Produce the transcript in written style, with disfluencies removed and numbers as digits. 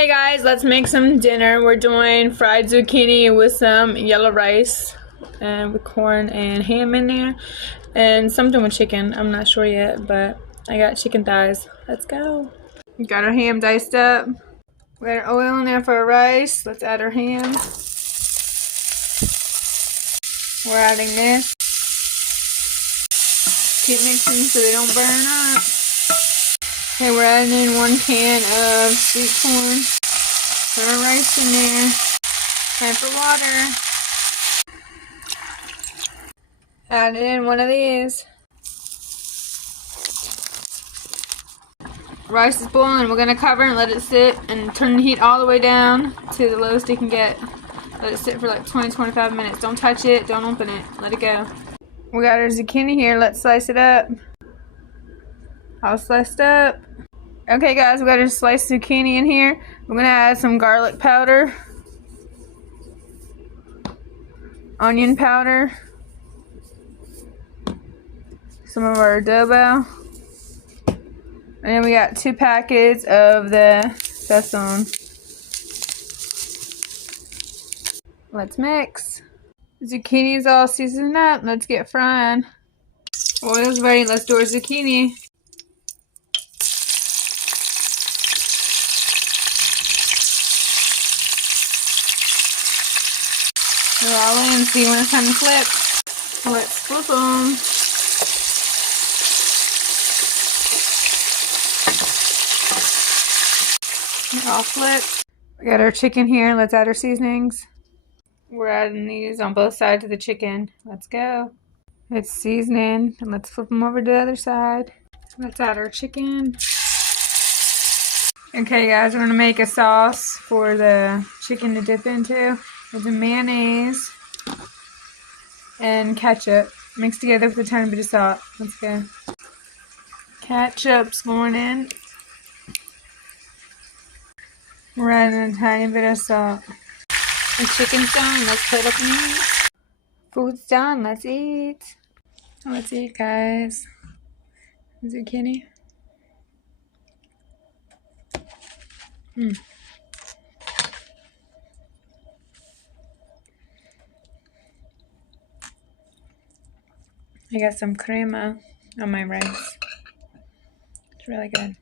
Hey guys, let's make some dinner. We're doing fried zucchini with some yellow rice and with corn and ham in there and something with chicken. I'm not sure yet, but I got chicken thighs. Let's go. We got our ham diced up. We got our oil in there for our rice. Let's add our ham. We're adding this. Keep mixing so they don't burn up. Okay, we're adding in 1 can of sweet corn. Put our rice in there. Time for water. Add in one of these. Rice is boiling. We're going to cover and let it sit and turn the heat all the way down to the lowest it can get. Let it sit for like 20-25 minutes. Don't touch it. Don't open it. Let it go. We got our zucchini here. Let's slice it up. All sliced up. Okay guys, we got our sliced zucchini in here. We're going to add some garlic powder. Onion powder. Some of our adobo. And then we got 2 packets of the sesame. Let's mix. Zucchini is all seasoned up. Let's get frying. Oil's ready. Let's do our zucchini. They're all in. See when it's time to flip. Let's flip them. They're all flipped. We got our chicken here. Let's add our seasonings. We're adding these on both sides of the chicken. Let's go. It's seasoning. And let's flip them over to the other side. Let's add our chicken. Okay guys, we're going to make a sauce for the chicken to dip into. With the mayonnaise and ketchup mixed together with a tiny bit of salt. Let's go. Ketchup's going in. We're adding a tiny bit of salt. The chicken's done. Let's put up meat. Food's done. Let's eat. Let's eat, guys. Zucchini. I got some crema on my rice. It's really good.